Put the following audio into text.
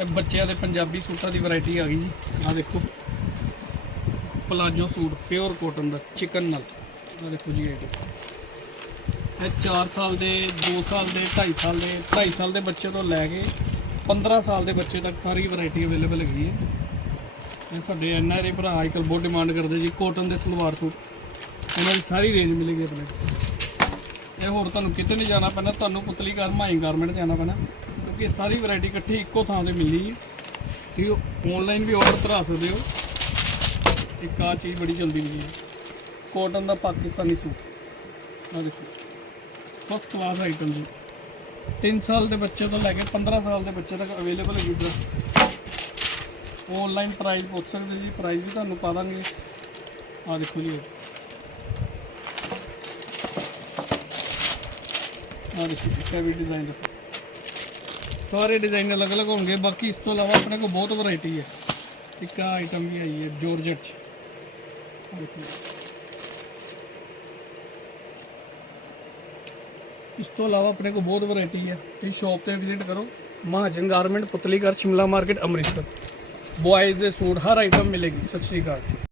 ਇਹ ਬੱਚਿਆਂ ਦੇ ਪੰਜਾਬੀ ਸੂਟਾਂ ਦੀ ਵੈਰਾਈਟੀ ਆ ਗਈ ਜੀ। ਆ ਦੇਖੋ। ਪਲਾਜੋ ਸੂਟ ਪਿਓਰ ਕੋਟਨ ਦਾ ਚਿਕਨ ਨਾਲ। ਆ ਦੇਖੋ ਜੀ ਇਹ। ਇਹ 4 ਸਾਲ ਦੇ 2 ਸਾਲ ਦੇ 2.5 ਸਾਲ ਦੇ 2.5 ਸਾਲ ਦੇ ਬੱਚੇ ਤੋਂ ਲੈ ਕੇ 15 ਸਾਲ ਦੇ ਬੱਚੇ ਤੱਕ ਸਾਰੀ ਵੈਰਾਈਟੀ ਅਵੇਲੇਬਲ ਹੈਗੀ ਹੈ। ਇਹ ਸਾਡੇ ਐਨਆਰਏ ਭਰਾ ਅੱਜਕੱਲ ਬਹੁਤ ਡਿਮਾਂਡ ਕਰਦੇ ਜੀ ਕੋਟਨ ਦੇ ਸਲਵਾਰ ਸੂਟ। ਇਹਨਾਂ ਦੀ ਸਾਰੀ ਰੇਂਜ ਮਿਲੇਗੀ ਆਪਣੇ ਇਹ ਹੋਰ ਤੁਹਾਨੂੰ ਕਿਤੇ ਨਹੀਂ ਜਾਣਾ ਪੈਣਾ, ਤੁਹਾਨੂੰ ਪੁਤਲੀ ਘਰ, ਮਾਈ ਗਾਰਮੈਂਟ ਜਾਣਾ ਪੈਣਾ। ਕਿਉਂਕਿ ਇਹ ਸਾਰੀ ਵੈਰਾਈਟੀ ਇਕੱਠੀ ਇੱਕੋ ਥਾਂ ਤੇ ਮਿਲਣੀ ਹੈ। ਠੀਕ ਆਨਲਾਈਨ ਵੀ ਆਰਡਰ ਕਰਾ ਸਕਦੇ ਹੋ। ਇੱਕ ਆ ਚੀਜ਼ ਬੜੀ ਜਲਦੀ ਮਿਲੀ ਹੈ। ਕੋਟਨ ਦਾ ਪਾਕਿਸਤਾਨੀ ਸੂਟ। ਆ ਦੇਖੋ। ਫਸਟ ਕਲਾਸ ਆਈਟਮ ਜੀ। 3 ਸਾਲ ਦੇ ਬੱਚੇ ਤੋਂ ਲੈ ਕੇ 15 ਸਾਲ ਦੇ ਬੱਚੇ ਤੱਕ ਅਵੇਲੇਬਲ ਹੈ ਜੀ ਆਨਲਾਈਨ ਪ੍ਰਾਈਸ ਪੁੱਛ ਸਕਦੇ ਜੀ। ਪ੍ਰਾਈਸ ਵੀ ਤੁਹਾਨੂੰ ਪਾ ਦਾਂਗੇ। ਆ ਦੇਖੋ ਜੀ। ਆ ਦੇਖੋ ਹੈਵੀ ਡਿਜ਼ਾਈਨ ਦਾ ਸਾਰੇ ਡਿਜ਼ਾਈਨ ਅਲੱਗ-ਅਲੱਗ ਹੋਣਗੇ, ਬਾਕੀ ਇਸ ਤੋਂ ਇਲਾਵਾ ਆਪਣੇ ਕੋਲ ਬਹੁਤ ਵੈਰਾਈਟੀ ਹੈ। ਇੱਕ ਆ ਆਈਟਮ ਵੀ ਆਈ ਹੈ ਜੋਰਜਟ ਚ। ਆਹ ਦੇਖੋ। ਇਸ ਤੋਂ ਇਲਾਵਾ ਆਪਣੇ ਕੋਲ ਬਹੁਤ ਵੈਰਾਈਟੀ ਹੈ। ਇਸ ਸ਼ਾਪ ਤੇ ਵਿਜ਼ਿਟ ਕਰੋ। Mahajan garment Putligarh Shimla market Amritsar. Boys ਦੇ ਸੂਟ, ਹਰ